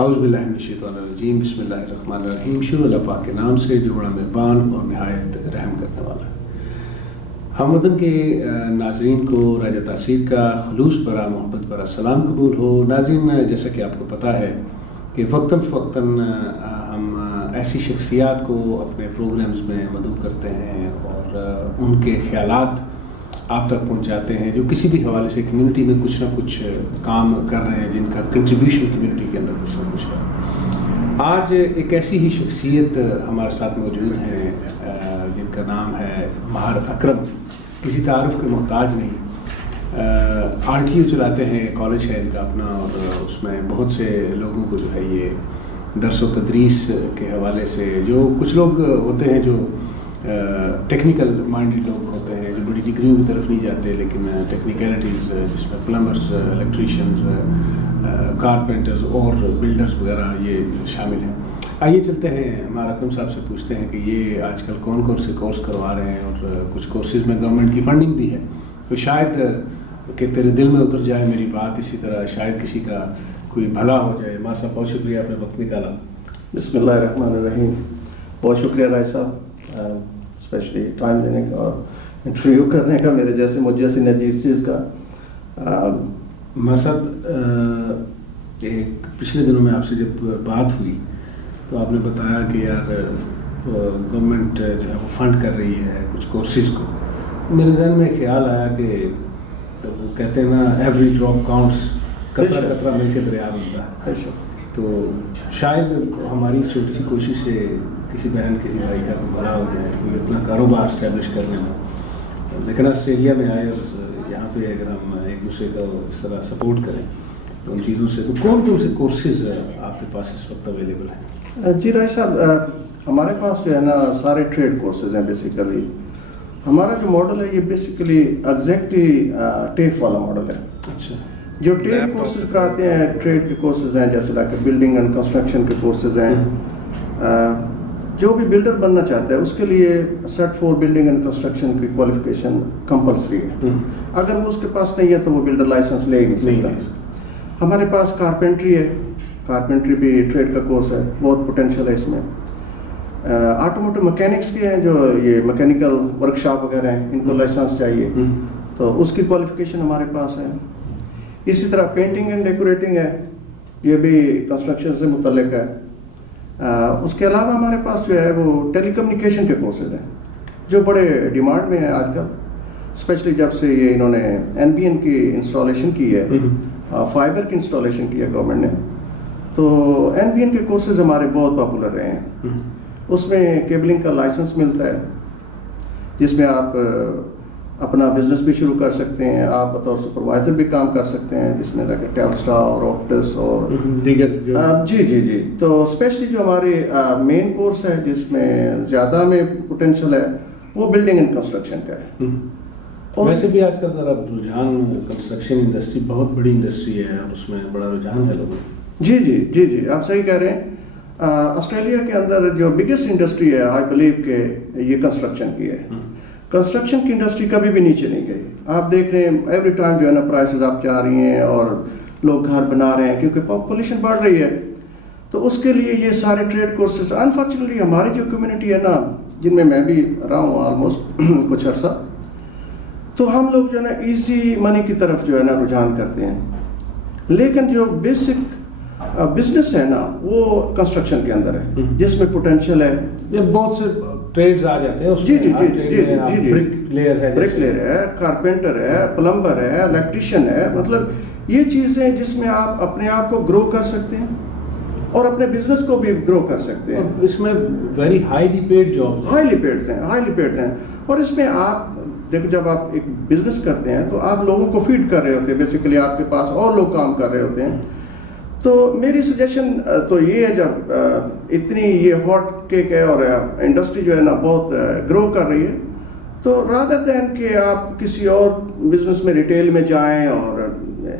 اعوذ باللہ من الشیطان الرجیم، بسم اللہ الرحمن الرحیم۔ شروع اللہ پاک کے نام سے جو بڑا مہربان اور نہایت رحم کرنے والا ہے۔ ہم وطن کے ناظرین کو راجہ تاثیر کا خلوص برا محبت برا سلام قبول ہو۔ ناظرین، جیسا کہ آپ کو پتہ ہے کہ وقتاً فوقتاً ہم ایسی شخصیات کو اپنے پروگرامز میں مدعو کرتے ہیں اور ان کے خیالات آپ تک پہنچاتے ہیں جو کسی بھی حوالے سے کمیونٹی میں کچھ نہ کچھ کام کر رہے ہیں، جن کا کنٹریبیوشن کمیونٹی کے اندر کچھ نہ کچھ ہے۔ آج ایک ایسی ہی شخصیت ہمارے ساتھ موجود ہیں جن کا نام ہے ماہر اکرم، کسی تعارف کے محتاج نہیں۔ RTO چلاتے ہیں، کالج ہے ان کا اپنا، اور اس میں بہت سے لوگوں کو جو ہے یہ درس و تدریس کے حوالے سے، جو کچھ لوگ ہوتے ہیں جو ٹیکنیکل مائنڈڈ لوگ ہوتے ہیں، جو بڑی ڈگریوں کی طرف نہیں جاتے، لیکن ٹیکنیکلٹیز جس میں پلمبرز، الیکٹریشینز، کارپینٹرز اور بلڈرز وغیرہ یہ شامل ہیں۔ آئیے چلتے ہیں ماہر اکرم صاحب سے پوچھتے ہیں کہ یہ آج کل کون کون سے کورس کروا رہے ہیں، اور کچھ کورسز میں گورنمنٹ کی فنڈنگ بھی ہے، تو شاید کہ تیرے دل میں اتر جائے میری بات، اسی طرح شاید کسی کا کوئی بھلا ہو جائے۔ ماہر صاحب بہت شکریہ، آپ نے وقت نکالا۔ بسم اللہ الرحمن الرحیم۔ بہت شکریہ رائے صاحب، اسپیشلی ٹائم دینے کا اور انٹرویو کرنے کا میرے جیسے مجھ جیسی نجیز چیز کا۔ ماہر صاحب، پچھلے دنوں میں آپ سے جب بات ہوئی تو آپ نے بتایا کہ یار گورنمنٹ جو ہے وہ فنڈ کر رہی ہے کچھ کورسز کو۔ میرے ذہن میں خیال آیا کہ وہ کہتے ہیں نا، ایوری ڈراپ کاؤنٹس، قطرہ قطرہ مل کے دریا بنتا ہے، تو شاید ہماری چھوٹی سی کوشش سے کسی بہن کسی بھائی کا تو بھلا ہو جائے، کوئی اپنا کاروبار اسٹیبلش کرنے میں۔ لیکن آسٹریلیا میں آئے اور یہاں پہ اگر ہم ایک دوسرے کو اس طرح سپورٹ کریں تو ان چیزوں سے، تو کون کون سے کورسز آپ کے پاس اس وقت اویلیبل ہیں؟ جی رائے صاحب، ہمارے پاس جو ہے نا سارے ٹریڈ کورسز ہیں۔ بیسیکلی ہمارا جو ماڈل ہے یہ بیسیکلی ایگزیکٹلی ٹیف والا ماڈل ہے۔ اچھا، جو ٹریڈ کورسز کراتے ہیں، ٹریڈ کے کورسز ہیں جیسے لائک بلڈنگ اینڈ کنسٹرکشن کے کورسز ہیں۔ جو بھی بلڈر بننا چاہتا ہے اس کے لیے سیٹ 4 بلڈنگ اینڈ کنسٹرکشن کی کوالیفیکیشن کمپلسری ہے۔ اگر وہ اس کے پاس نہیں ہے تو وہ بلڈر لائسنس لے ہی نہیں سکتا۔ ہمارے پاس کارپینٹری ہے، کارپینٹری بھی ٹریڈ کا کورس ہے، بہت پوٹینشیل ہے اس میں۔ آٹوموٹو مکینکس کے ہیں، جو یہ مکینیکل ورک شاپ وغیرہ ہیں، ان کو لائسنس چاہیے، تو اس کی کوالیفیکیشن ہمارے پاس ہے۔ اسی طرح پینٹنگ اینڈ ڈیکوریٹنگ ہے، یہ بھی کنسٹرکشن سے متعلق ہے۔ اس کے علاوہ ہمارے پاس جو ہے وہ ٹیلی کمیونیکیشن کے کورسز ہیں جو بڑے ڈیمانڈ میں ہیں آج کل، اسپیشلی جب سے یہ انہوں نے NBN کی انسٹالیشن کی ہے، فائبر کی انسٹالیشن کی ہے گورنمنٹ نے، تو NBN کے کورسز ہمارے بہت پاپولر رہے ہیں۔ اس میں کیبلنگ کا لائسنس ملتا ہے، جس میں آپ اپنا بزنس بھی شروع کر سکتے ہیں، آپ بطور سپروائزر بھی کام کر سکتے ہیں، جس میں لگے ٹیلسٹا اور آپٹس اور دیگر جی تو اسپیشلی جو ہمارے مین کورس ہے جس میں زیادہ میں پوٹینشیل ہے وہ بلڈنگ اینڈ کنسٹرکشن کا ہے۔ ویسے بھی آج کل ذرا رجحان، کنسٹرکشن انڈسٹری بہت بڑی انڈسٹری ہے اور اس میں بڑا رجحان ہے لوگوں کو۔ جی آپ صحیح کہہ رہے ہیں۔ آسٹریلیا کے اندر جو بگیسٹ انڈسٹری ہے آئی بلیو کہ یہ کنسٹرکشن کی ہے۔ کنسٹرکشن کی انڈسٹری کبھی بھی نیچے نہیں گئی۔ آپ دیکھ رہے ہیں ایوری ٹائم جو ہے نا پرائسز آپ جا رہی ہیں اور لوگ گھر بنا رہے ہیں کیونکہ پاپولیشن بڑھ رہی ہے، تو اس کے لیے یہ سارے ٹریڈ کورسز انفارچونیٹلی ہماری جو کمیونٹی ہے نا، جن میں میں بھی رہا ہوں آلموسٹ کچھ عرصہ، تو ہم لوگ جو ہے نا ایزی منی کی طرف جو ہے نا رجحان کرتے ہیں، لیکن جو بیسک بزنس ہے نا وہ کنسٹرکشن کے اندر ہے جس میں پوٹینشیل ہے۔ بہت سے ٹریڈز آ جاتے ہیں، جی برک لیئر ہے، کارپینٹر ہے، پلمبر ہے، الیکٹریشین ہے، مطلب یہ چیزیں جس میں آپ اپنے آپ کو گرو کر سکتے ہیں اور اپنے بزنس کو بھی گرو کر سکتے ہیں۔ اس میں very highly paid jobs, highly paid ہیں، اور اس میں آپ دیکھو جب آپ ایک بزنس کرتے ہیں تو آپ لوگوں کو فیڈ کر رہے ہوتے ہیں، بیسیکلی آپ کے پاس اور لوگ کام کر رہے ہوتے ہیں۔ تو میری سجیشن تو یہ ہے، جب اتنی یہ ہاٹ کیک ہے اور انڈسٹری جو ہے نا بہت گرو کر رہی ہے، تو رادر دین کہ آپ کسی اور بزنس میں ریٹیل میں جائیں اور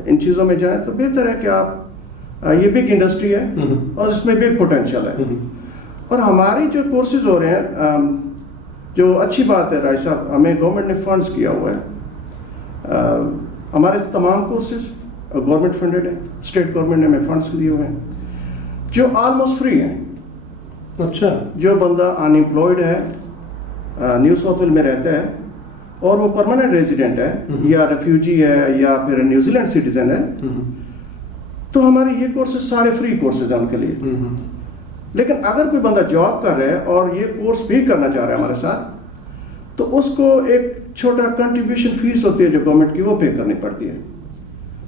ان چیزوں میں جائیں، تو بہتر ہے کہ آپ یہ بگ انڈسٹری ہے اور اس میں بگ پوٹینشیل ہے۔ اور ہماری جو کورسز ہو رہے ہیں، جو اچھی بات ہے رائے صاحب، ہمیں گورنمنٹ نے فنڈز کیا ہوا ہے۔ ہمارے تمام کورسز گورنمنٹ فنڈڈ ہیں، اسٹیٹ گورنمنٹ نے ہمیں فنڈس دیے ہوئے ہیں۔ جو آلموسٹ فری ہیں. اچھا. جو بندہ انمپلائڈ ہے, نیو ساؤتھ ویل میں رہتا ہے اور وہ پرماننٹ ریزیڈنٹ ہے یا ریفیوجی ہے یا پھر نیوزی لینڈ سٹیزن ہے, تو ہمارے یہ کورسز سارے فری کورسز ہیں ان کے لیے. لیکن اگر کوئی بندہ جاب کر رہا ہے اور یہ کورس بھی کرنا چاہ رہا ہے ہمارے ساتھ, تو اس کو ایک چھوٹا کنٹریبیوشن فیس ہوتی ہے جو گورنمنٹ کی, وہ پے کرنی پڑتی ہے.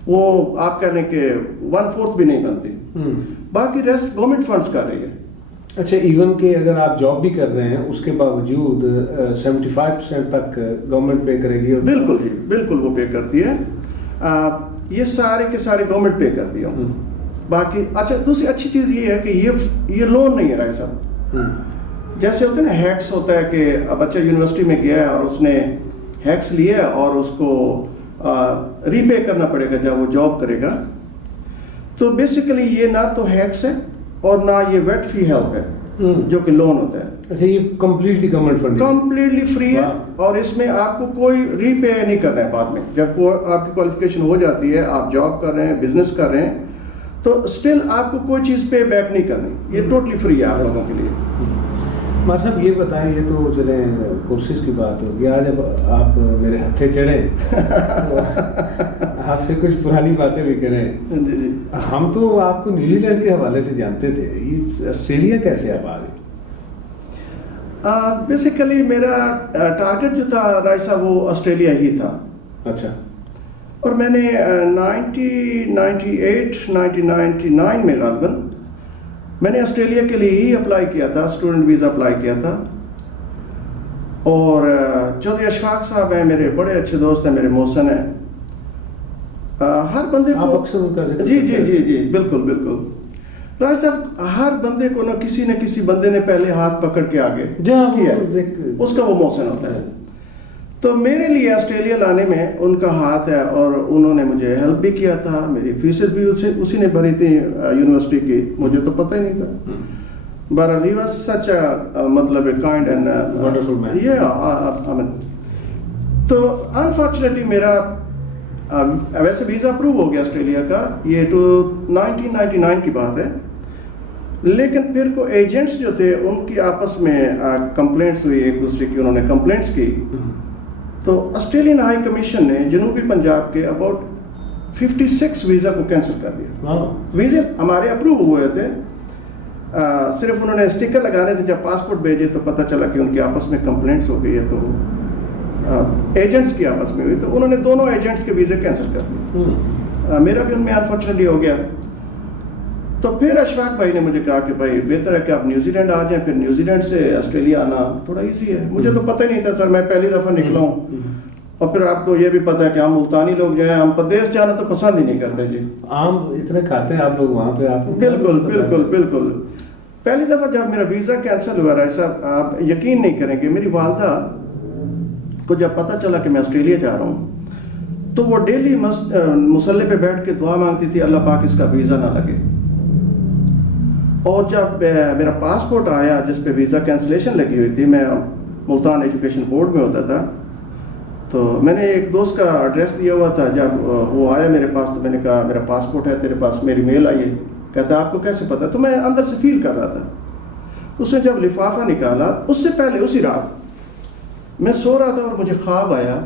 وہ آپ کہہ لیں کہ 1/4 بھی نہیں بنتی, باقی ریسٹ گورنمنٹ فنڈز کر رہی ہے. اچھا, ایون کہ اگر آپ جاب بھی کر رہے ہیں اس کے باوجود 75% تک گورنمنٹ پے کرے گی؟ بالکل جی, بالکل وہ پے کرتی ہے. یہ سارے کے سارے گورنمنٹ پے کرتی ہے. باقی اچھا, دوسری اچھی چیز یہ ہے کہ یہ لون نہیں ہے رائے صاحب. جیسے ہوتا ہے نا ہیکس ہوتا ہے کہ بچہ یونیورسٹی میں گیا ہے اور اس نے ہیکس لیا اور اس کو ری پے کرنا پڑے گا جب وہ جاب کرے گا. تو بیسیکلی یہ نہ تو ہیکس ہے اور نہ یہ ویٹ فی ہیلپ ہے جو کہ لون ہوتا ہے. اچھا, یہ completely government fund, completely free ہے اور اس میں آپ کو کوئی ری پے نہیں کرنا ہے. بعد میں جب آپ کی کوالیفیکیشن ہو جاتی ہے, آپ جاب کر رہے ہیں, بزنس کر رہے ہیں, تو اسٹل آپ کو کوئی چیز پے بیک نہیں کرنی. یہ ٹوٹلی فری ہے آپ لوگوں کے لیے. مار صاحب یہ بتائیں, یہ تو چلیں کورسز کی بات ہوگی, آج اب آپ میرے ہتھے چڑھیں آپ سے کچھ پرانی باتیں بھی کریں. جی, ہم تو آپ کو نیوزی لینڈ کے حوالے سے جانتے تھے, آسٹریلیا کیسے آپ آ گئے؟ بیسیکلی میرا ٹارگیٹ جو تھا رائے صاحب وہ آسٹریلیا ہی تھا. اچھا. اور میں نے 1998-1999 میں غالباً میں نے آسٹریلیا کے لیے ہی اپلائی کیا تھا, اسٹوڈنٹ ویزا اپلائی کیا تھا. اور چودھری اشفاق صاحب ہیں, میرے بڑے اچھے دوست ہیں, میرے محسن ہیں. ہر بندے کو جی بالکل بالکل راج صاحب, ہر بندے کو نہ کسی بندے نے پہلے ہاتھ پکڑ کے آگے کیا, اس کا وہ محسن ہوتا ہے. تو میرے لیے آسٹریلیا لانے میں ان کا ہاتھ ہے اور انہوں نے مجھے ہیلپ بھی کیا تھا. میری فیسز بھی اسی نے بھری تھی یونیورسٹی کی, مجھے تو پتہ ہی نہیں تھا. بہرحال he was such a مطلب kind and wonderful man. تو انفارچونیٹلی میرا ویسے ویزا اپروو ہو گیا آسٹریلیا کا, یہ 1999 کی بات ہے. لیکن پھر کو ایجنٹس جو تھے ان کی آپس میں کمپلینٹس ہوئی ایک دوسرے کی, انہوں نے کمپلینٹس کی. تو آسٹریلین ہائی کمیشن نے جنوبی پنجاب کے اباؤٹ 56 ویزا کو کینسل کر دیا. ویزے ہمارے اپروو ہوئے تھے, صرف انہوں نے اسٹیکر لگانے تھے. جب پاسپورٹ بھیجے تو پتہ چلا کہ ان کی آپس میں کمپلینٹس ہو گئی ہے, تو ایجنٹس کی آپس میں ہوئی, تو انہوں نے دونوں ایجنٹس کے ویزے کینسل کر دیے. میرا بھی ان میں انفارچونیٹلی ہو گیا. تو پھر اشفاق بھائی نے مجھے کہا کہ بھائی بہتر ہے کہ آپ نیوزی لینڈ آ جائیں, پھر نیوزی لینڈ سے آسٹریلیا آنا تھوڑا ایزی ہے. مجھے تو پتہ ہی نہیں تھا سر, میں پہلی دفعہ نکلا ہوں. اور پھر آپ کو یہ بھی پتہ ہے کہ ہم ملتانی لوگ جو ہیں, ہم پردیش جانا تو پسند ہی نہیں کرتے. جی عام اتنے کھاتے ہیں آپ لوگ وہاں پہ, آپ بالکل بالکل بالکل. پہلی دفعہ جب میرا ویزا کینسل ہوا رہا ہے صاحب, آپ یقین نہیں کریں گے, میری والدہ کو جب پتہ چلا کہ میں آسٹریلیا جا رہا ہوں تو وہ ڈیلی مصلی پہ بیٹھ کے دعا مانگتی تھی, اللہ پاک اس کا ویزا نہ لگے. اور جب میرا پاسپورٹ آیا جس پہ ویزا کینسلیشن لگی ہوئی تھی, میں ملتان ایجوکیشن بورڈ میں ہوتا تھا, تو میں نے ایک دوست کا ایڈریس دیا ہوا تھا. جب وہ آیا میرے پاس تو میں نے کہا میرا پاسپورٹ ہے تیرے پاس, میری میل آئی ہے. کہتا آپ کو کیسے پتا؟ تو میں اندر سے فیل کر رہا تھا. اس نے جب لفافہ نکالا, اس سے پہلے اسی رات میں سو رہا تھا اور مجھے خواب آیا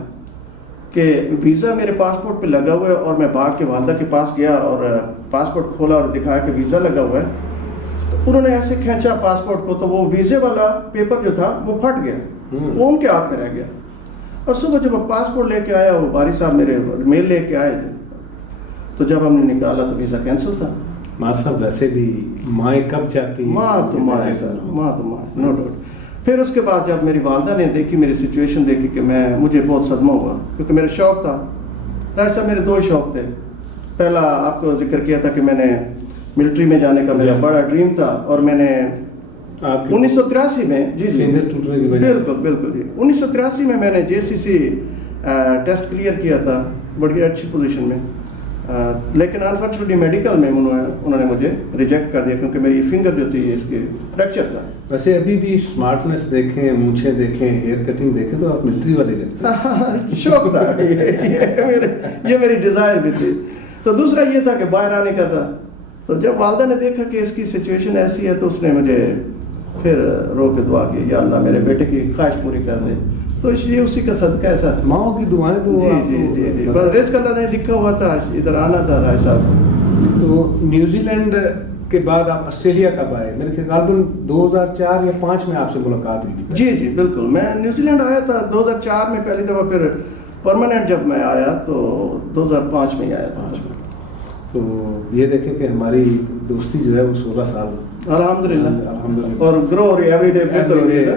کہ ویزا میرے پاسپورٹ پہ لگا ہوا ہے, اور میں بھاگ کے والدہ کے پاس گیا اور پاسپورٹ کھولا اور دکھایا کہ ویزا لگا ہوا ہے. تو انہوں نے ایسے کھینچا پاسپورٹ کو, تو وہ ویزے والا پیپر جو تھا وہ پھٹ گیا, وہ ان کے ہاتھ میں رہ گیا. اور صبح جب وہ پاسپورٹ لے کے آیا, وہ باری صاحب میرے میل لے کے آئے, تو جب ہم نے نکالا تو ویزا کینسل تھا. ماں صاحب ویسے بھی مائیں کب چاہتی ہیں, ماں تو ماں ہے سر, ماں تو ماں ہے, نو ڈاؤٹ. پھر اس کے بعد جب میری والدہ نے دیکھی, میری سچویشن دیکھی کہ مجھے بہت صدمہ ہوا, کیونکہ میرا شوق تھا. رائے صاحب میرے 2 شوق تھے. پہلا آپ کو ذکر کیا تھا کہ میں نے ملٹری میں جانے کا میرا بڑا ڈریم تھا, اور میں نے 1983 میں جی بالکل بالکل جی 1983 میں نے JCC ٹیسٹ کلیئر کیا تھا بڑی اچھی پوزیشن میں. لیکن انفارچونیٹلی میڈیکل میں انہوں نے مجھے ریجیکٹ کر دیا, کیونکہ میری فنگر جو تھی اس کی فریکچر تھا. ویسے ابھی بھی اسمارٹنس دیکھیں, مونچھیں دیکھیں, ہیئر کٹنگ دیکھیں تو آپ ملٹری والے لگتے ہیں. شوق تھا, یہ میری ڈیزائر بھی تھی. تو دوسرا یہ تھا کہ باہر آنے کا تھا, تو جب والدہ نے دیکھا کہ اس کی سچویشن ایسی ہے تو اس نے مجھے پھر رو کے دعا کی یا اللہ میرے بیٹے کی خواہش پوری کر دے. تو یہ اسی کا صدقہ ہے سر. ماؤں کی دعائیں تو جی بس رزق اللہ نے لکھا ہوا تھا, ادھر آنا تھا راج صاحب. تو نیوزی لینڈ کے بعد آپ آسٹریلیا کب آئے؟ میرے خیال میں 2004 یا 2005 میں آپ سے ملاقات ہوئی تھی. جی بالکل, میں نیوزی لینڈ آیا تھا 2004 میں پہلی دفعہ, پھر پرماننٹ جب میں آیا تو 2005 میں ہی آیا تھا. تو یہ دیکھیں کہ ہماری دوستی جو ہے وہ 16 سال الحمدللہ اور گرو ہو رہی ہے ایوری ڈے, بہتر ہو رہی ہے.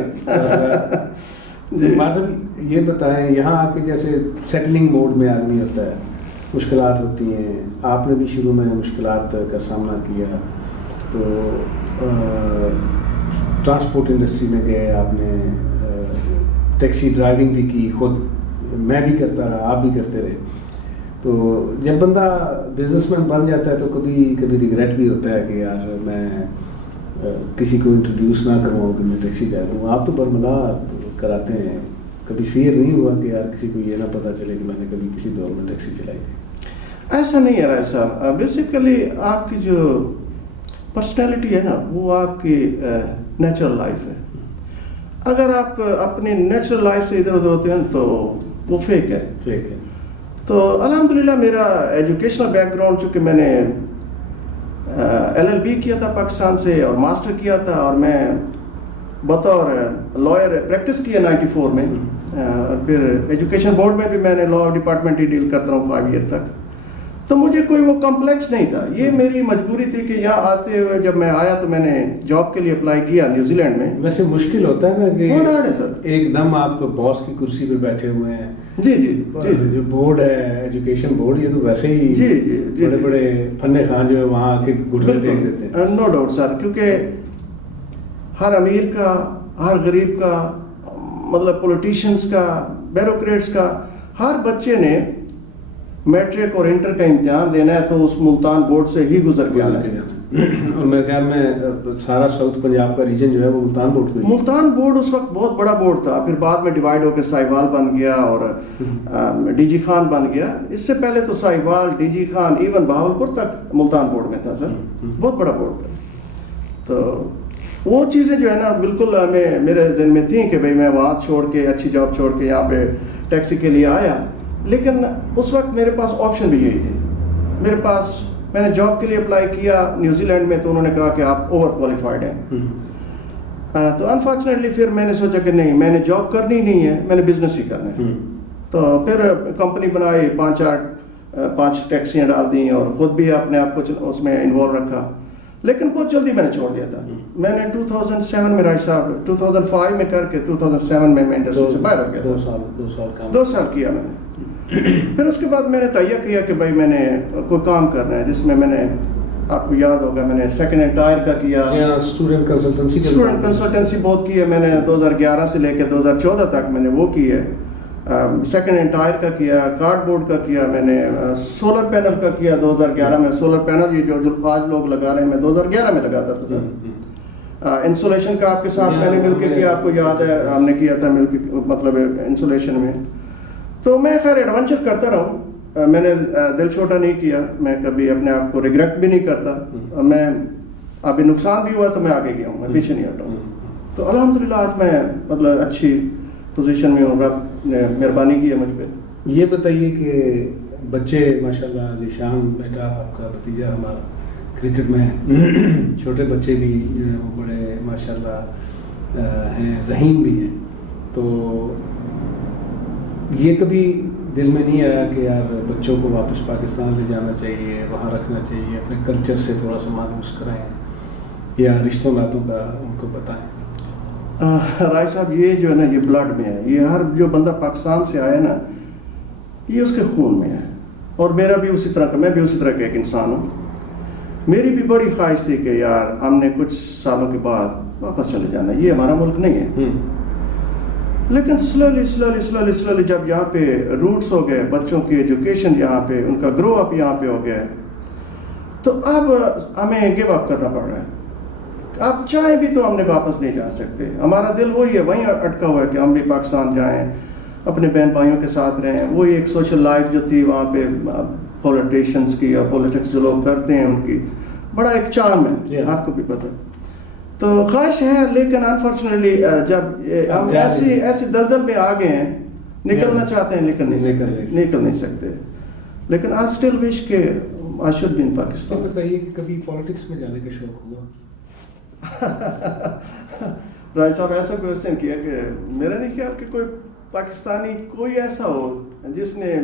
ماضر یہ بتائیں, یہاں آ کے جیسے سیٹلنگ موڈ میں آدمی ہوتا ہے, مشکلات ہوتی ہیں, آپ نے بھی شروع میں مشکلات کا سامنا کیا, تو ٹرانسپورٹ انڈسٹری میں گئے, آپ نے ٹیکسی ڈرائیونگ بھی کی خود, میں بھی کرتا رہا, آپ بھی کرتے رہے. تو جب بندہ بزنس مین بن جاتا ہے تو کبھی ریگریٹ بھی ہوتا ہے کہ یار میں کسی کو انٹروڈیوس نہ کروں کہ میں ٹیکسی ڈرائیور ہوں. آپ تو برملا کراتے ہیں, کبھی فیئر نہیں ہوا کہ یار کسی کو یہ نہ پتہ چلے کہ میں نے کبھی کسی دور میں ٹیکسی چلائی تھی؟ ایسا نہیں ہے راج صاحب. بیسیکلی آپ کی جو پرسنالٹی ہے نا وہ آپ کی نیچرل لائف ہے. اگر آپ اپنی نیچرل لائف سے ادھر ادھر ہوتے ہیں تو وہ فیک ہے. تو الحمدللہ میرا ایجوکیشنل بیک گراؤنڈ, چونکہ میں نے LLB کیا تھا پاکستان سے اور ماسٹر کیا تھا, اور میں بطور لائر پریکٹس کیا 94 میں, اور پھر ایجوکیشن بورڈ میں بھی میں نے لا ڈپارٹمنٹ ہی ڈیل کرتا رہا ہوں 5 ایئر تک. تو مجھے کوئی وہ کمپلیکس نہیں تھا. یہ میری مجبوری تھی کہ یہاں آتے ہوئے جب میں آیا تو میں نے جاب کے لیے اپلائی کیا نیوزی لینڈ میں. ویسے مشکل ہوتا ہے نا کہ بہت ہارڈ ہے سر, ایک دم آپ باس کی کرسی پہ بیٹھے ہوئے ہیں. جی جو بورڈ ہے ایجوکیشن بورڈ, یہ تو ویسے ہی بڑے بڑے فنے خان جو ہے وہاں آ کے گھٹنے ٹیک دیتے ہیں. نو ڈاؤٹ سر, کیونکہ ہر امیر کا, ہر غریب کا, مطلب پولیٹیشینس کا, بیوروکریٹس کا, ہر بچے نے میٹرک اور انٹر کا امتحان دینا ہے تو اس ملتان بورڈ سے ہی گزر کے آنا ہے. اور میرے خیال میں سارا ساؤتھ پنجاب کا ریجن جو ہے وہ ملتان بورڈ کو, ملتان بورڈ اس وقت بہت بڑا بورڈ تھا, پھر بعد میں ڈیوائڈ ہو کے ساہیوال بن گیا اور ڈی جی خان بن گیا. اس سے پہلے تو ساہیوال, ڈی جی خان, ایون بہاولپور تک ملتان بورڈ میں تھا سر, بہت بڑا بورڈ تھا. تو وہ چیزیں جو ہے نا بالکل ہمیں میرے ذہن میں تھیں کہ بھئی میں وہاں چھوڑ کے, اچھی جاب چھوڑ کے یہاں پہ ٹیکسی کے لیے آیا. لیکن اس وقت میرے پاس آپشن بھی یہی تھی. میرے پاس, میں نے جاب کے لیے اپلائی کیا نیوزی لینڈ میں تو انہوں نے کہا کہ آپ اوور کوالیفائڈ ہیں. تو انفارچونیٹلی پھر میں نے سوچا کہ نہیں, میں نے جاب کرنی نہیں ہے, میں نے بزنس ہی کرنا ہے. تو پھر کمپنی بنائی, 5 ٹیکسیاں ڈال دیں اور خود بھی اپنے آپ کو اس میں انوالو رکھا. لیکن بہت جلدی میں نے چھوڑ دیا تھا. میں نے 2007 میں راج صاحب 2005 میں کر کے 2007 میں انڈسٹری سے باہر ہو گیا. 2 سال کیا میں نے. پھر اس کے بعد میں نے تہیہ کیا کہ بھائی میں نے کوئی کام کرنا ہے جس میں نے, آپ کو یاد ہوگا میں نے سیکنڈ ہینڈ ٹائر کا کیا, اسٹوڈنٹ کنسلٹنسی بہت کی ہے میں نے. 2011 سے لے کے 2014 تک میں نے وہ کی ہے. سیکنڈ ہینڈ ٹائر کا کیا, کارڈ بورڈ کا کیا, میں نے سولر پینل کا کیا 2011 میں. سولر پینل یہ جو آج لوگ لگا رہے ہیں, میں 2011 میں لگاتا تھا. انسولیشن کا آپ کے ساتھ میں نے مل کے کیا, آپ کو یاد ہے ہم نے کیا تھا مل کے, مطلب انسولیشن میں. تو میں خیر ایڈونچر کرتا رہا ہوں, میں نے دل چھوٹا نہیں کیا, میں کبھی اپنے آپ کو ریگریٹ بھی نہیں کرتا. میں ابھی نقصان بھی ہوا تو میں آگے گیا ہوں, میں پیچھے نہیں ہٹا ہوں. تو الحمدللہ آج میں مطلب اچھی پوزیشن میں ہوں, رب نے مہربانی کی ہے مجھ پہ. یہ بتائیے کہ بچے ماشاءاللہ, ذیشان بیٹا آپ کا بھتیجا ہمارا کرکٹ میں, چھوٹے بچے بھی وہ بڑے ماشاءاللہ ہیں, ذہین بھی ہیں. تو یہ کبھی دل میں نہیں آیا کہ یار بچوں کو واپس پاکستان لے جانا چاہیے, وہاں رکھنا چاہیے, اپنے کلچر سے تھوڑا سا مانوس کرائیں یا رشتوں ناتوں کا ان کو بتائیں؟ رائے صاحب یہ جو ہے نا یہ بلڈ میں ہے. یہ ہر جو بندہ پاکستان سے آیا نا یہ اس کے خون میں ہے. اور میرا بھی اسی طرح کا, میں بھی اسی طرح کا ایک انسان ہوں. میری بھی بڑی خواہش تھی کہ یار ہم نے کچھ سالوں کے بعد واپس چلے جانا, یہ ہمارا ملک نہیں ہے. لیکن سلولی جب یہاں پہ روٹس ہو گئے, بچوں کی ایجوکیشن یہاں پہ, ان کا گرو اپ یہاں پہ ہو گیا, تو اب ہمیں گیو اپ کرنا پڑ رہا ہے. اب چاہیں بھی تو ہم نے واپس نہیں جا سکتے. ہمارا دل وہی ہے, وہیں اٹکا ہوا ہے کہ ہم بھی پاکستان جائیں, اپنے بہن بھائیوں کے ساتھ رہیں. وہی ایک سوشل لائف جو تھی وہاں پہ پولیٹیشنس کی یا پولیٹکس جو لوگ کرتے ہیں ان کی, بڑا ایک چارم ہے, آپ کو بھی پتہ ہے. تو خواہش ہے, لیکن انفارچونیٹلی جب ہم ایسی دلدل میں آ گئے ہیں, نکلنا چاہتے ہیں لیکن نکل نہیں سکتے. لیکن آئی اسٹل وش کہ I should be in Pakistan. بتائیے کہ کبھی پالیٹکس میں جانے کا شوق ہوا؟ راج صاحب ایسا کوشچن کیا کہ میرا نہیں خیال کہ کوئی پاکستانی کوئی ایسا ہو جس نے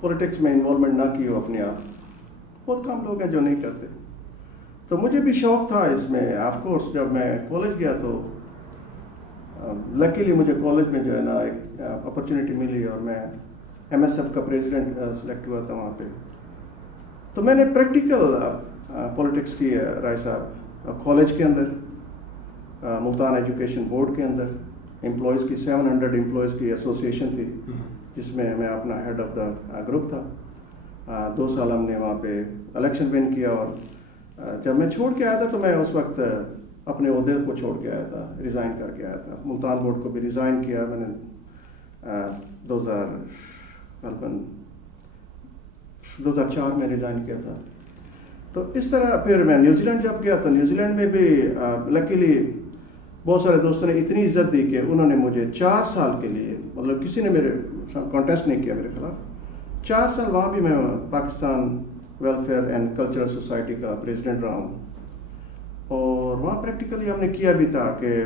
پولیٹکس میں انوالومنٹ نہ کی ہو اپنے آپ. بہت کم لوگ ہیں جو نہیں کرتے. تو مجھے بھی شوق تھا اس میں. آف کورس جب میں کالج گیا تو لکیلی مجھے کالج میں جو ہے نا ایک اپرچونیٹی ملی اور میں MSF کا پریزیڈنٹ سلیکٹ ہوا تھا وہاں پہ. تو میں نے پریکٹیکل پولیٹکس کی ہے رائے صاحب کالج کے اندر, ملتان ایجوکیشن بورڈ کے اندر. امپلائیز کی 700 امپلائیز کی ایسوسیشن تھی جس میں میں اپنا ہیڈ آف دا گروپ تھا. 2 سال ہم نے وہاں پہ الیکشن ون کیا, اور جب میں چھوڑ کے آیا تھا تو میں اس وقت اپنے عہدے کو چھوڑ کے آیا تھا, ریزائن کر کے آیا تھا. ملتان بورڈ کو بھی ریزائن کیا میں نے 2004 میں ریزائن کیا تھا. تو اس طرح پھر میں نیوزی لینڈ جب گیا تو نیوزی لینڈ میں بھی لکیلی بہت سارے دوستوں نے اتنی عزت دی کہ انہوں نے مجھے 4 سال کے لیے, مطلب کسی نے میرے کانٹیسٹ نہیں کیا میرے خلاف, 4 سال وہاں بھی میں Pakistan welfare and cultural society کا پریزیڈنٹ رہا ہوں. اور وہاں پریکٹیکلی ہم نے کیا بھی تھا کہ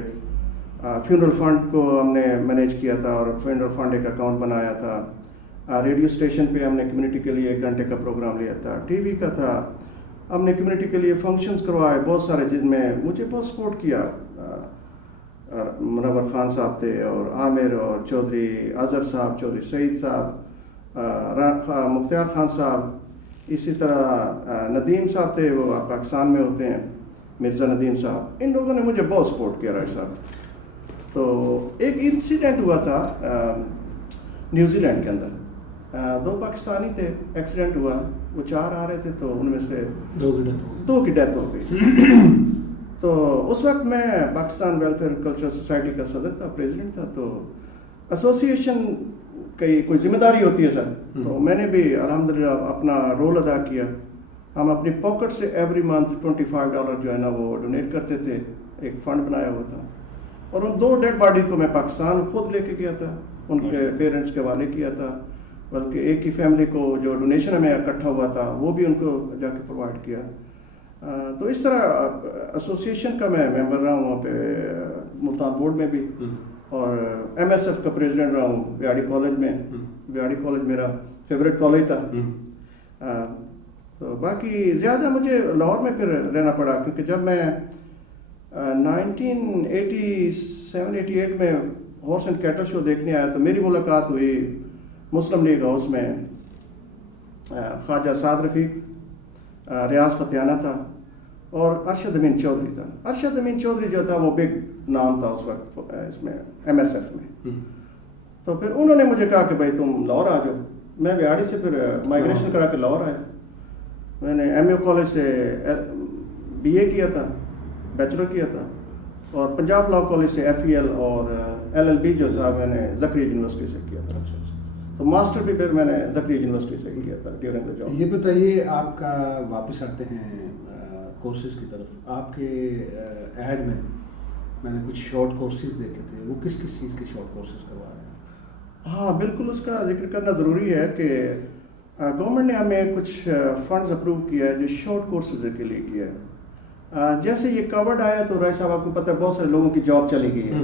فیونرل فنڈ کو ہم نے مینیج کیا تھا, اور فیونرل فنڈ ایک اکاؤنٹ بنایا تھا. ریڈیو اسٹیشن پہ ہم نے کمیونٹی کے لیے 1 گھنٹے کا پروگرام لیا تھا. ٹی وی کا تھا, ہم نے کمیونٹی کے لیے فنکشنز کروائے بہت سارے, جن میں مجھے بہت سپورٹ کیا. منور خان صاحب تھے, اور عامر, اور چودھری اظہر صاحب, چودھری سعید صاحب, مختار خان صاحب, اسی طرح ندیم صاحب تھے, وہ پاکستان میں ہوتے ہیں, مرزا ندیم صاحب. ان لوگوں نے مجھے بہت سپورٹ کیا رائے صاحب. تو ایک انسیڈنٹ ہوا تھا نیوزی لینڈ کے اندر, 2 پاکستانی تھے, ایکسیڈنٹ ہوا, وہ 4 آ رہے تھے تو ان میں سے 2 کی ڈیتھ ہو گئی. تو اس وقت میں پاکستان ویلفیئر کلچرل سوسائٹی کا صدر تھا, پریزیڈنٹ تھا. تو ایسوسیشن کی کوئی ذمہ داری ہوتی ہے سر, تو میں نے بھی الحمدللہ اپنا رول ادا کیا. ہم اپنی پاکٹ سے ایوری منتھ $25 جو ہے نا وہ ڈونیٹ کرتے تھے. ایک فنڈ بنایا ہوا تھا, اور ان 2 ڈیڈ باڈی کو میں پاکستان خود لے کے گیا تھا, ان کے پیرنٹس کے حوالے کیا تھا. بلکہ ایک ہی فیملی کو جو ڈونیشن ہمیں اکٹھا ہوا تھا وہ بھی ان کو جا کے پرووائڈ کیا. تو اس طرح ایسوسیشن کا میں ممبر رہا ہوں وہاں پہ ملتان بورڈ میں بھی, اور MSF کا پریزیڈنٹ رہا ہوں ویاڑی کالج میں. ویاڑی کالج میرا فیوریٹ کالج تھا. تو باقی زیادہ مجھے لاہور میں پھر رہنا پڑا, کیونکہ جب میں 1987-88 میں ہارس اینڈ کیٹل شو دیکھنے آیا تو میری ملاقات ہوئی مسلم لیگ ہاؤس میں. خواجہ سعد رفیق, ریاض فتیانہ تھا, اور ارشد امین چودھری تھا. ارشد امین چودھری جو تھا وہ بگ نام تھا اس وقت اس میں MSF میں. تو پھر انہوں نے مجھے کہا کہ بھائی تم لاہور آ جاؤ. میں ویاڑی سے پھر مائگریشن کرا کے لاہور آیا. میں نے MU کالج سے BA کیا تھا, بیچلر کیا تھا, اور پنجاب لاء کالج سے FEL اور LLB جو تھا میں نے زکریا یونیورسٹی سے کیا تھا. تو ماسٹر بھی پھر میں نے زکریا یونیورسٹی سے کیا تھا ڈیورنگ دا جاب. یہ بتائیے, آپ کا واپس آتے ہیں کورسز کی طرف, آپ کے ایڈ میں نے کچھ شارٹ کورسز دیکھے تھے, وہ کس چیز کے شارٹ کورسز کروا رہے ہیں؟ ہاں بالکل, اس کا ذکر کرنا ضروری ہے کہ گورنمنٹ نے ہمیں کچھ فنڈز اپروو کیا ہے جو شارٹ کورسز کے لیے کیا ہے. جیسے یہ کووڈ آیا تو رائے صاحب آپ کو پتہ ہے بہت سارے لوگوں کی جاب چلی گئی ہے.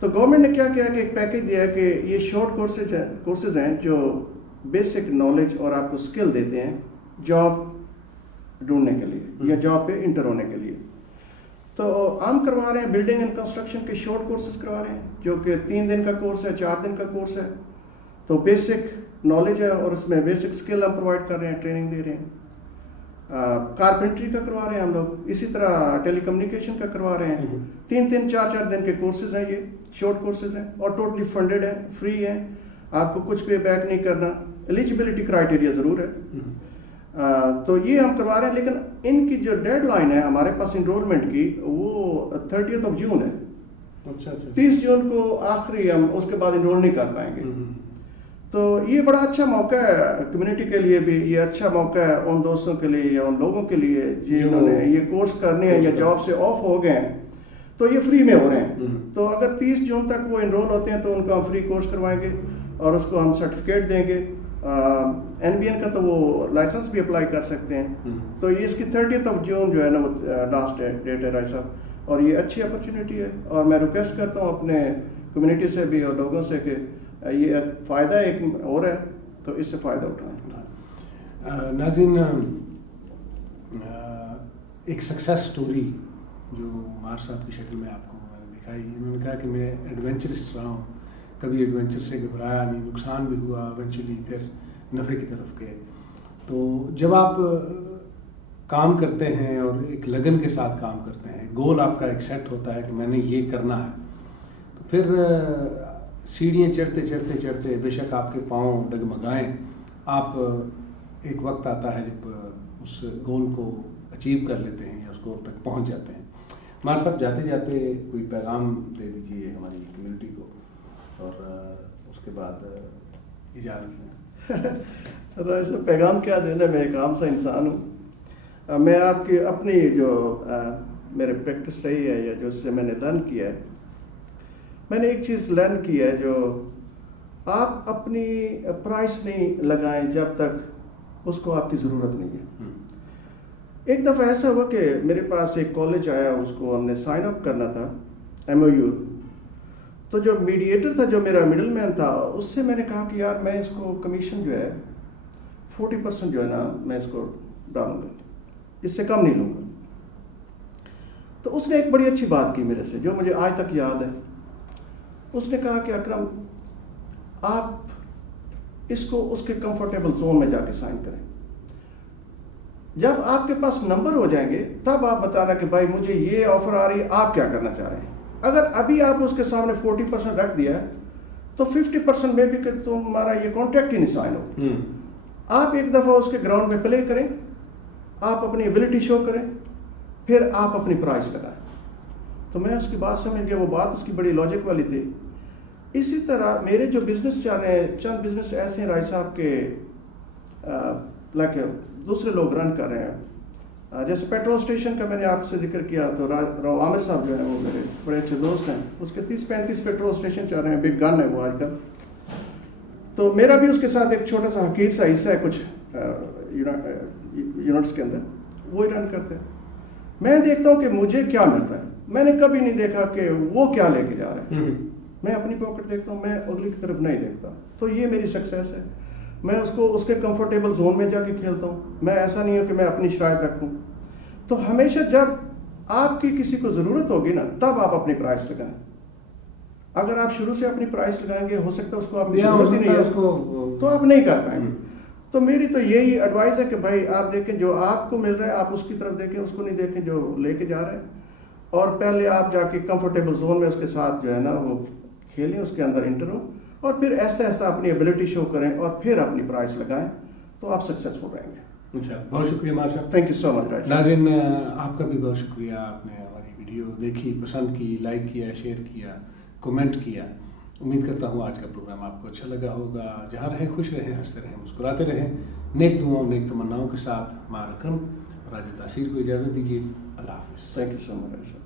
تو گورنمنٹ نے کیا کیا کہ ایک پیکیج دیا ہے کہ یہ شارٹ کورسز ہیں جو بیسک نالج اور آپ کو اسکل دیتے ہیں جاب ڈھونڈنے کے لیے یا جاب پہ انٹر ہونے کے لیے. تو ہم کروا رہے ہیں بلڈنگ اینڈ کنسٹرکشن کے شارٹ کورسز کروا رہے ہیں, جو کہ 3 دن کا کورس ہے, 4 دن کا کورس ہے. تو بیسک نالج ہے اور اس میں بیسک اسکل ہم پرووائڈ کر رہے ہیں, ٹریننگ دے رہے ہیں. کارپینٹری کا کروا رہے ہیں ہم لوگ, اسی طرح ٹیلی کمیونیکیشن کا کروا رہے ہیں. 3 4 دن کے کورسز ہیں, یہ شارٹ کورسز ہیں, اور ٹوٹلی فنڈیڈ ہیں, فری ہیں, آپ کو کچھ پے بیک نہیں کرنا. ایلیجیبلٹی کرائٹیریا ضرور ہے. تو یہ ہم کروا رہے ہیں, لیکن ان کی جو ڈیڈ لائن ہے ہمارے پاس انرولمنٹ کی وہ 30 جون ہے. 30 جون کو آخری, ہم اس کے بعد انرول نہیں کر پائیں گے. تو یہ بڑا اچھا موقع ہے کمیونٹی کے لیے بھی, یہ اچھا موقع ہے ان دوستوں کے لیے یا ان لوگوں کے لیے جنہوں نے یہ کورس کرنے ہیں یا جاب سے آف ہو گئے ہیں تو یہ فری میں ہو رہے ہیں. تو اگر 30 جون تک وہ انرول ہوتے ہیں تو ان کو ہم فری کورس کروائیں گے اور اس کو ہم سرٹیفکیٹ دیں گے. NBN کا تو وہ لائسنس بھی اپلائی کر سکتے ہیں. تو یہ اس کی 30 جون جو ہے نا وہ لاسٹ ڈیٹ ہے رائے صاحب, اور یہ اچھی اپرچونیٹی ہے. اور میں ریکویسٹ کرتا ہوں اپنے کمیونٹی سے بھی اور لوگوں سے کہ یہ فائدہ ایک اور ہے تو اس سے فائدہ اٹھائیں. ناظرین, ایک سکسیس سٹوری جو مار صاحب کی شکل میں آپ کو میں نے دکھائی. انہوں نے کہا کہ میں ایڈونچرسٹ رہا ہوں, کبھی ایڈونچر سے گھبرایا نہیں, نقصان بھی ہوا, ایونچولی پھر نفع کی طرف گئے. تو جب آپ کام کرتے ہیں اور ایک لگن کے ساتھ کام کرتے ہیں, گول آپ کا ایک سیٹ ہوتا ہے کہ میں نے یہ کرنا ہے, تو پھر سیڑھیاں چڑھتے چڑھتے چڑھتے بے شک آپ کے پاؤں ڈگمگائیں, آپ ایک وقت آتا ہے جب اس گول کو اچیو کر لیتے ہیں یا اس گول تک پہنچ جاتے ہیں. مار صاحب جاتے جاتے کوئی پیغام دے دیجیے ہماری کمیونٹی کو اور اس کے بعد اجازت لیں. رائے پیغام کیا دینا, میں ایک عام سا انسان ہوں. میں آپ کی اپنی جو میرے پریکٹس رہی ہے یا جو اس سے میں نے لرن کیا ہے, میں نے ایک چیز لرن کی ہے, جو آپ اپنی پرائس نہیں لگائیں جب تک اس کو آپ کی ضرورت نہیں ہے. ایک دفعہ ایسا ہوا کہ میرے پاس ایک کالج آیا, اس کو ہم نے سائن اپ کرنا تھا MOU. تو جو میڈیٹر تھا, جو میرا مڈل مین تھا, اس سے میں نے کہا کہ یار میں اس کو کمیشن جو ہے 40% جو ہے نا میں اس کو ڈالوں گا, اس سے کم نہیں لوں گا. تو اس نے ایک بڑی اچھی بات کی میرے سے جو مجھے آج تک یاد ہے. اس نے کہا کہ اکرم آپ اس کو اس کے کمفرٹیبل زون میں جا کے سائن کریں, جب آپ کے پاس نمبر ہو جائیں گے تب آپ بتانا کہ بھائی مجھے یہ آفر آ رہی ہے, آپ کیا کرنا چاہ رہے ہیں. اگر ابھی آپ اس کے سامنے 40% رکھ دیا ہے تو 50% میں بھی کہ تمہارا یہ کانٹریکٹ ہی نہیں سائن ہو. آپ ایک دفعہ اس کے گراؤنڈ میں پلے کریں, آپ اپنی ایبلٹی شو کریں, پھر آپ اپنی پرائس لگائیں. تو میں اس کی بات سمجھ گیا, وہ بات اس کی بڑی لاجک والی تھی. اسی طرح میرے جو بزنس چل رہے ہیں, چند بزنس ایسے ہیں رائے صاحب کے دوسرے لوگ رن کر رہے ہیں. جیسے پیٹرول اسٹیشن کا میں نے آپ سے ذکر کیا, تو راؤ عامر صاحب جو ہیں وہ میرے بڑے اچھے دوست ہیں, اس کے 30-35 پیٹرول اسٹیشن چل رہے ہیں, بگ گن ہے وہ آج کل. تو میرا بھی اس کے ساتھ ایک چھوٹا سا حقیق سا حصہ ہے کچھ یونٹس کے اندر, وہی رن کرتے ہیں. میں دیکھتا ہوں کہ مجھے کیا مل رہا ہے, میں نے کبھی نہیں دیکھا کہ وہ کیا لے کے جا رہے ہیں. میں اپنی پاکٹ دیکھتا ہوں, میں اگلی کی طرف نہیں دیکھتا. تو یہ میری سکسیس ہے. میں اس کو اس کے کمفرٹیبل زون میں جا کے کھیلتا ہوں. میں ایسا نہیں ہوں کہ میں اپنی شرائط رکھوں. تو ہمیشہ جب آپ کی کسی کو ضرورت ہوگی نا تب آپ اپنی پرائس لگائیں. اگر آپ شروع سے اپنی پرائس لگائیں گے, ہو سکتا ہے اس کو آپ کی ضرورت ہی نہیں ہے تو آپ نہیں کر پائیں گے. تو میری تو یہی ایڈوائز ہے کہ بھائی آپ دیکھیں جو آپ کو مل رہا ہے آپ اس کی طرف دیکھیں, اس کو نہیں دیکھیں جو لے کے جا رہے ہیں. اور پہلے آپ جا کے کمفرٹیبل زون میں اس کے ساتھ جو ہے نا وہ کھیلیں, اس کے اندر انٹر ہوں, اور پھر ایسا ایسا اپنی ایبلٹی شو کریں اور پھر اپنی پرائس لگائیں, تو آپ سکسیزفل رہیں گے. بہت شکریہ مار صاحب. تھینک یو سو مچ. ناظرین آپ کا بھی بہت شکریہ, آپ نے ہماری ویڈیو دیکھی, پسند کی, لائک کیا, شیئر کیا, کمنٹ کیا. امید کرتا ہوں آج کا پروگرام آپ کو اچھا لگا ہوگا. جہاں رہیں خوش رہیں, ہنستے رہیں, مسکراتے رہیں. نیک دعاؤں نیک تمناؤں کے ساتھ مار اکرم راجہ تاثیر کو اجازت دیجیے. اللہ حافظ. Thank you so much.